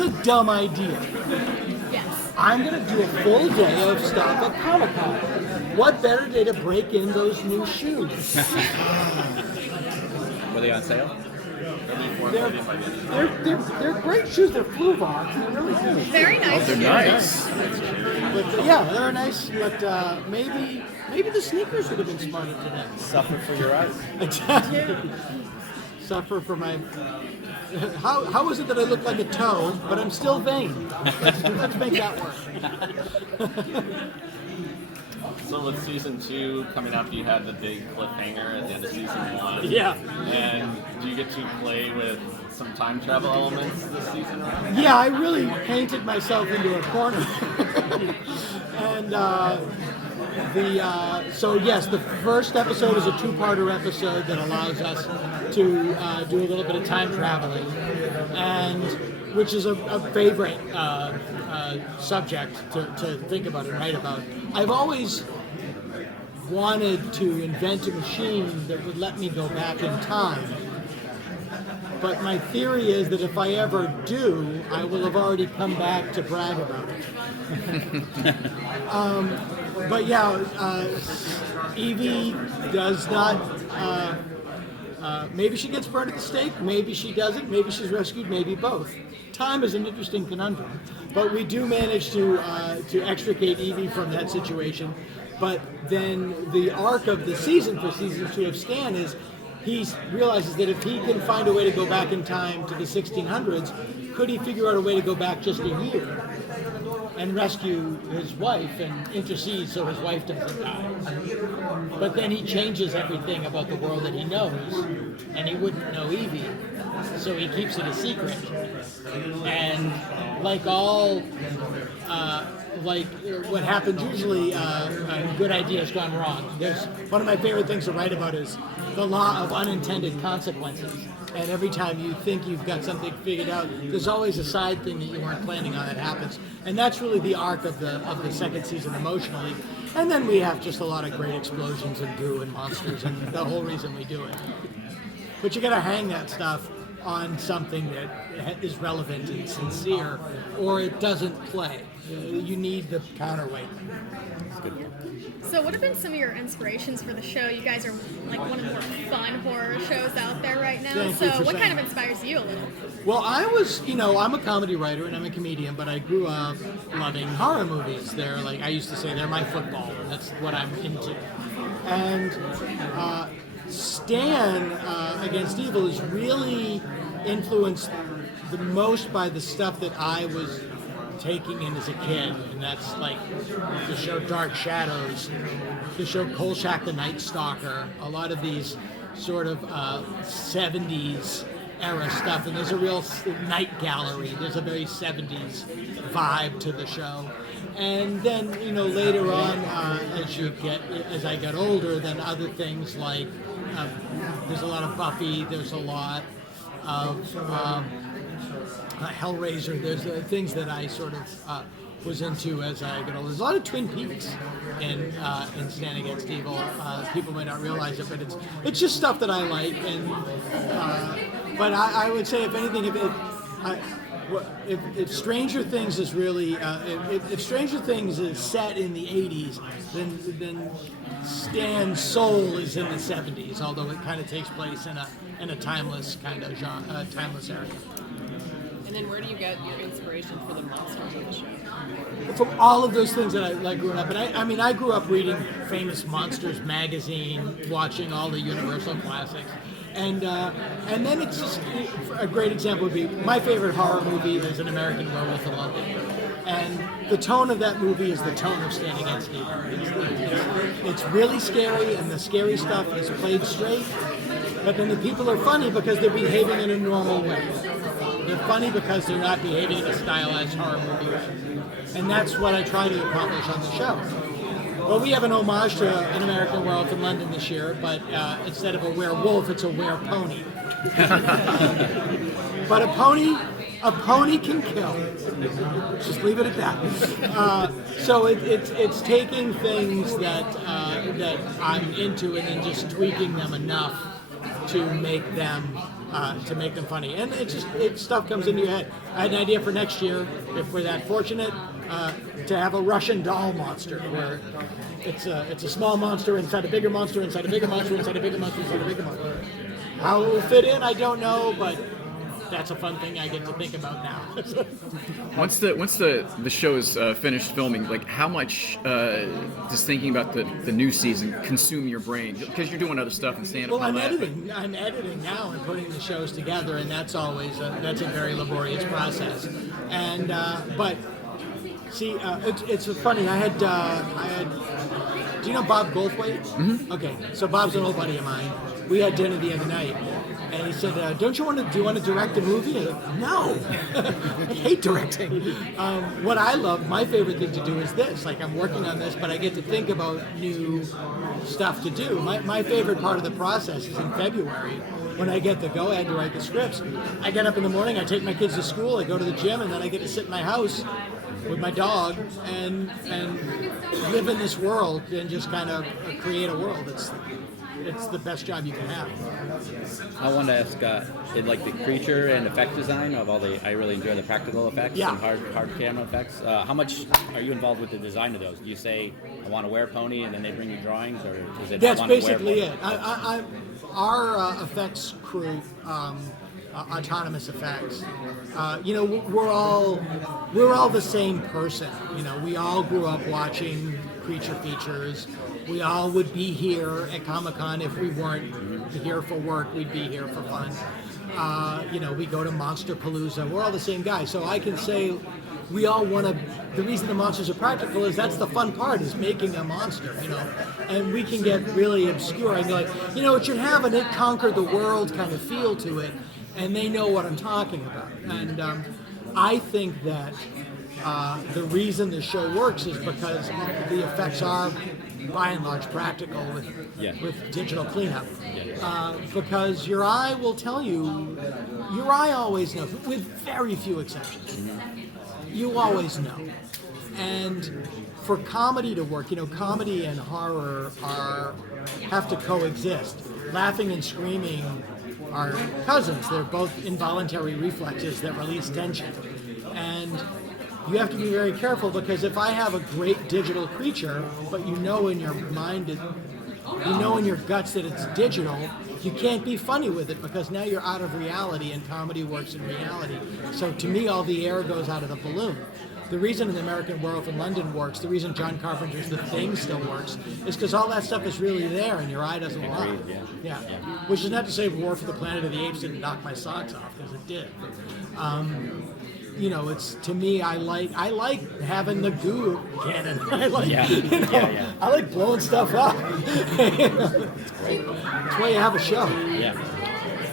a dumb idea. Yes. I'm going to do a full day of stuff at Comic-Con. What better day to break in those new shoes? Were they on sale? They're great shoes. They're Fluvox. They're really good. Very nice. They're nice. But yeah, they're nice. But maybe the sneakers would have been smarter today. Suffer for your eyes. Exactly. Suffer for my. How is it that I look like a toe, but I'm still vain? Let's make that work. So with season 2 coming up, you had the big cliffhanger at the end of season 1. Yeah. And do you get to play with some time travel elements this season? Yeah, I really painted myself into a corner. And so yes, the first episode is a 2-parter episode that allows us to do a little bit of time traveling, and which is a favorite subject to think about and write about. I've always wanted to invent a machine that would let me go back in time. But my theory is that if I ever do, I will have already come back to brag about it. But yeah, Evie does not. Maybe she gets burned at the stake. Maybe she doesn't. Maybe she's rescued. Maybe both. Time is an interesting conundrum, but we do manage to extricate Evie from that situation. But then the arc of the season for season 2 of Stan is he realizes that if he can find a way to go back in time to the 1600s, could he figure out a way to go back just a year and rescue his wife and intercede so his wife doesn't die? But then he changes everything about the world that he knows, and he wouldn't know Evie, so he keeps it a secret. And like all, like what happens usually, a good idea has gone wrong. There's one of my favorite things to write about is the law of unintended consequences. And every time you think you've got something figured out, there's always a side thing that you weren't planning on that happens. And that's really the arc of the second season emotionally. And then we have just a lot of great explosions and goo and monsters and the whole reason we do it. But you gotta hang that stuff on something that is relevant and sincere, or it doesn't play. You need the counterweight. So what have been some of your inspirations for the show? You guys are like one of the more fun horror shows out there right now. Thank So you for what saying kind of inspires you a little? Well, I was, I'm a comedy writer and I'm a comedian, but I grew up loving horror movies. They're like, I used to say, they're my football. That's what I'm into. And Stan Against Evil is really influenced the most by the stuff that I was taking in as a kid, and that's like the show Dark Shadows, the show Kolchak the Night Stalker, a lot of these sort of 70s era stuff, and there's a real night gallery, there's a very 70s vibe to the show. And then, later on, as I got older, then other things like, there's a lot of Buffy, there's a lot of Hellraiser, there's things that I sort of was into as I got older. There's a lot of Twin Peaks in Stan Against Evil. People might not realize it, but it's just stuff that I like. And but I would say, if anything, if Stranger Things is really if Stranger Things is set in the 80s, then Stan's soul is in the 70s, although it kind of takes place in a timeless kind of genre, timeless area. And then where do you get your inspiration for the monsters of the show? From all of those things that I like growing up. And I grew up reading Famous Monsters magazine, watching all the Universal classics. And then it's just a great example would be my favorite horror movie is An American Werewolf in London. And the tone of that movie is the tone of Stand Against Evil. It's really scary, and the scary stuff is played straight, but then the people are funny because they're behaving in a normal way. They're funny because they're not behaving in a stylized horror movie way. And that's what I try to accomplish on the show. Well, we have an homage to An American Werewolf in London this year, but instead of a werewolf, it's a werepony. But a pony can kill. Just leave it at that. So it's taking things that I'm into and then just tweaking them enough to make them to make them funny. And stuff comes into your head. I had an idea for next year, if we're that fortunate, to have a Russian doll monster, where it's a small monster inside a bigger monster, inside a bigger monster, inside a bigger monster, inside a bigger monster. How it will fit in, I don't know, but that's a fun thing I get to think about now. Once the show is finished filming, like how much does thinking about the new season consume your brain? Because you're doing other stuff and stand up. Well, I'm editing now and putting the shows together, and that's always that's a very laborious process. And but see, it's funny. I had. Do you know Bob Goldthwait? Mm-hmm. Okay, so Bob's an old buddy of mine. We had dinner the other night. And he said, do you want to direct a movie? I said, no, I hate directing. What I love, my favorite thing to do is this. Like, I'm working on this, but I get to think about new stuff to do. My favorite part of the process is in February, when I get the go-ahead to write the scripts. I get up in the morning, I take my kids to school, I go to the gym, and then I get to sit in my house with my dog and live in this world and just kind of create a world. It's the best job you can have. I want to ask, like the creature and effect design of all I really enjoy the practical effects and hard camera effects. How much are you involved with the design of those? Do you say, I want to wear a pony, and then they bring you drawings, or is it? That's basically it. Our effects crew, autonomous effects. We're all the same person. We all grew up watching creature features. We all would be here at Comic-Con. If we weren't here for work, we'd be here for fun. We go to Monster Palooza. We're all the same guys. So I can say we all want to. The reason the monsters are practical is that's the fun part, is making a monster. And we can get really obscure and go like, it should have an "It Conquered the World" kind of feel to it, and they know what I'm talking about. And I think that the reason the show works is because the effects are, by and large, practical with digital cleanup. Because your eye will tell you, your eye always knows, with very few exceptions. You always know. And for comedy to work, comedy and horror have to coexist. Laughing and screaming are cousins. They're both involuntary reflexes that release tension. And you have to be very careful, because if I have a great digital creature, but in your mind, in your guts that it's digital, you can't be funny with it, because now you're out of reality, and comedy works in reality. So to me, all the air goes out of the balloon. The reason An American Werewolf in London works, the reason John Carpenter's The Thing still works, is because all that stuff is really there, and your eye doesn't lie. Yeah. Which is not to say War for the Planet of the Apes didn't knock my socks off, because it did. It's, to me, I like having the goo cannon. I like blowing stuff up. That's why you have a show. Yeah.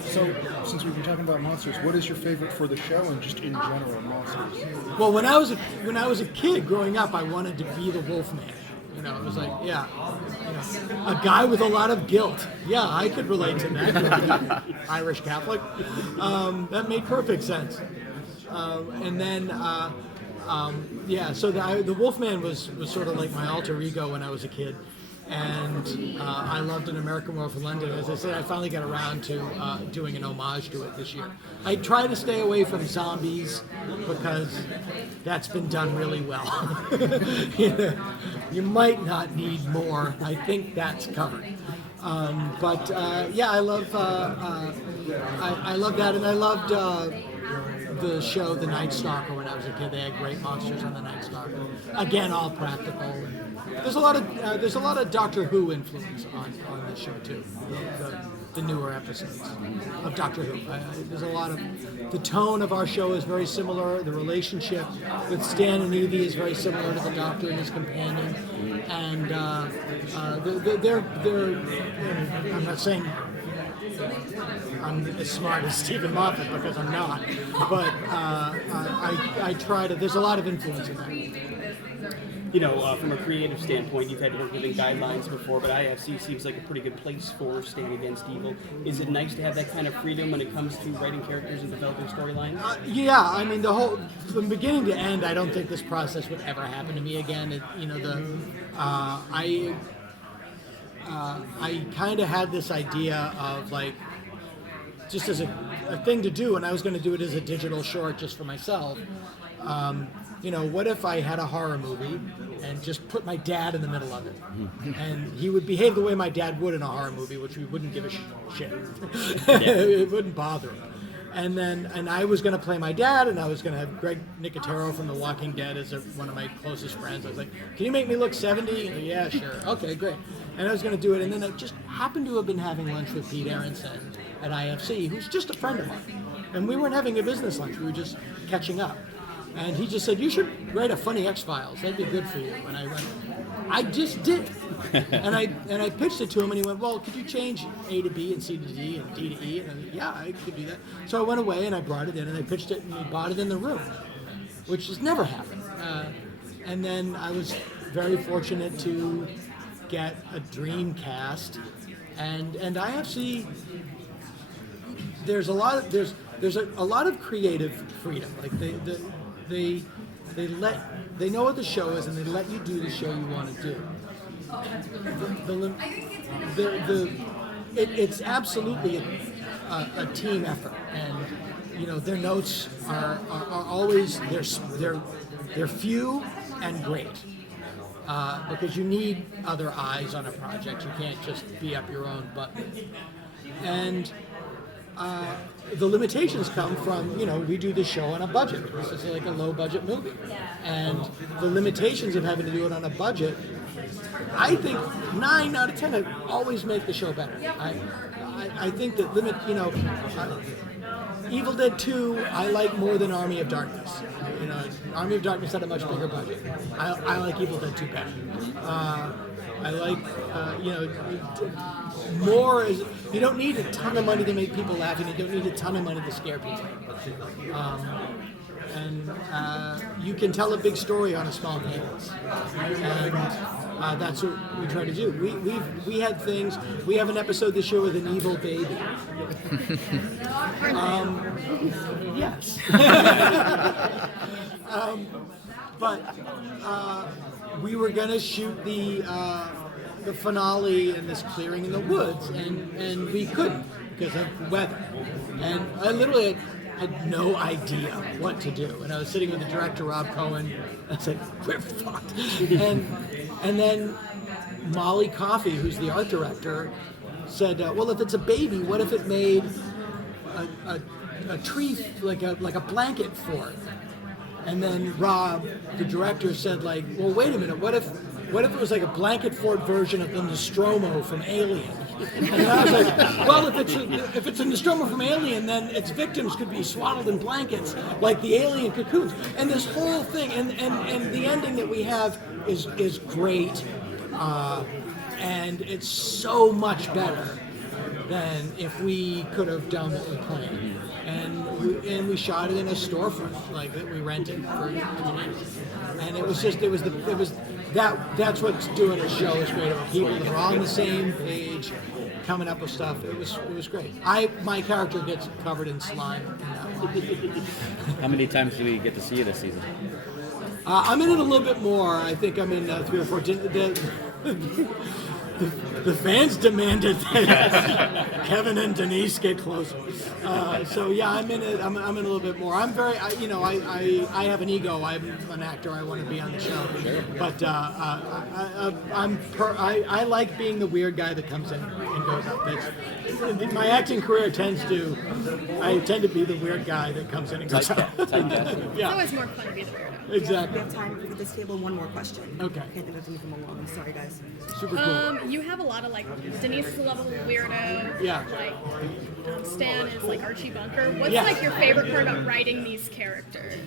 So, since we've been talking about monsters, what is your favorite for the show and just in general monsters? Well, when I was a kid growing up, I wanted to be the Wolfman. It was like, a guy with a lot of guilt. Yeah, I could relate to that. Irish Catholic. That made perfect sense. And then, so the Wolfman was sort of like my alter ego when I was a kid. And I loved An American Werewolf in London. As I said, I finally got around to doing an homage to it this year. I try to stay away from zombies, because that's been done really well. You might not need more. I think that's covered. I love I love that, and I loved the show The Night Stalker when I was a kid. They had great monsters on The Night Stalker. Again, all practical. There's a lot of Doctor Who influence on this show too. The newer episodes of Doctor Who. There's a lot of, the tone of our show is very similar. The relationship with Stan and Evie is very similar to the Doctor and his companion. And they're I'm not saying I'm as smart as Stephen Moffat, because I'm not, but I try to. There's a lot of influence in that. From a creative standpoint, you've had to work within guidelines before, but IFC seems like a pretty good place for Stand Against Evil. Is it nice to have that kind of freedom when it comes to writing characters and developing storylines? I mean, from beginning to end, I don't think this process would ever happen to me again. I kind of had this idea of, like, just as a a thing to do, and I was going to do it as a digital short just for myself. What if I had a horror movie and just put my dad in the middle of it, and he would behave the way my dad would in a horror movie, which we wouldn't give a shit. It wouldn't bother him. And I was going to play my dad, and I was going to have Greg Nicotero from The Walking Dead as one of my closest friends. I was like, "Can you make me look 70?" Yeah, sure. Okay, great. And I was going to do it, and then I just happened to have been having lunch with Pete Aronson at IFC, who's just a friend of mine. And we weren't having a business lunch; we were just catching up. And he just said, "You should write a funny X-Files. That'd be good for you." And I went, "I just did." and I pitched it to him, and he went, "Well, could you change A to B and C to D and D to E?" And I said, "Yeah, I could do that." So I went away and I brought it in, and I pitched it, and he bought it in the room, which has never happened. And then I was very fortunate to get a dream cast, and IFC. There's a lot of creative freedom. Like they know what the show is, and they let you do the show you want to do. It's absolutely a team effort, and their notes are always they're few and great, because you need other eyes on a project. You can't just be up your own butt. And the limitations come from, we do the show on a budget. This is like a low budget movie. And the limitations of having to do it on a budget, I think 9 out of 10 always make the show better. I think that Evil Dead 2 I like more than Army of Darkness. Army of Darkness had a much bigger budget. I like Evil Dead 2 better. I like, more is, you don't need a ton of money to make people laugh, and you don't need a ton of money to scare people. You can tell a big story on a small canvas. And that's what we try to do. We had things, we have an episode this year with an evil baby. Yes. But we were going to shoot the finale in this clearing in the woods, and we couldn't because of weather. And I literally had no idea what to do. And I was sitting with the director, Rob Cohen. I was like, we're fucked. And then Molly Coffey, who's the art director, said, well, if it's a baby, what if it made a tree, like a blanket for it? And then Rob, the director, said, well, wait a minute, what if it was like a blanket fort version of the Nostromo from Alien? And I was like, well, if it's a Nostromo from Alien, then its victims could be swaddled in blankets like the alien cocoons. And this whole thing, and the ending that we have is great, and it's so much better than if we could have done what we planned. And we shot it in a storefront that we rented for 2 days. And that's what's doing a show is great. People that are on the same page, coming up with stuff. It was great. My character gets covered in slime. How many times do we get to see you this season? I'm in it a little bit more. I think I'm in 3 or 4. The fans demanded that Kevin and Denise get closer. So yeah, I'm in it. I'm in a little bit more. I'm very, I have an ego. I'm an actor. I want to be on the show. Sure. But I like being the weird guy that comes in and goes out. My acting career I tend to be the weird guy that comes in and goes out. Yeah. It's always more fun to be the weirdo. Exactly. We have time for this table. One more question. Okay. I can't think of anything along. I'm sorry, guys. Super cool. You have a lot of Denise level weirdo. Yeah. Stan is Archie Bunker. What's your favorite part about writing these characters?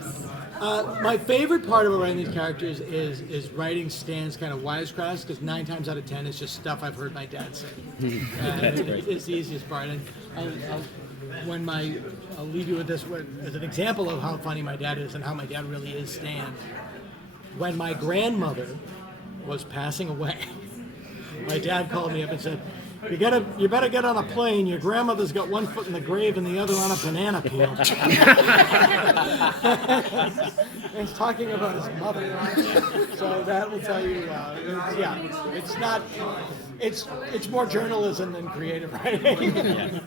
My favorite part about writing these characters is writing Stan's kind of wisecracks, because 9 times out of 10 it's just stuff I've heard my dad say. That's great. It's the easiest part. And I'll leave you with this as an example of how funny my dad is and how my dad really is Stan. When my grandmother was passing away, my dad called me up and said, you better get on a plane. Your grandmother's got one foot in the grave and the other on a banana peel. He's talking about his mother. So that will tell you, it's more journalism than creative writing.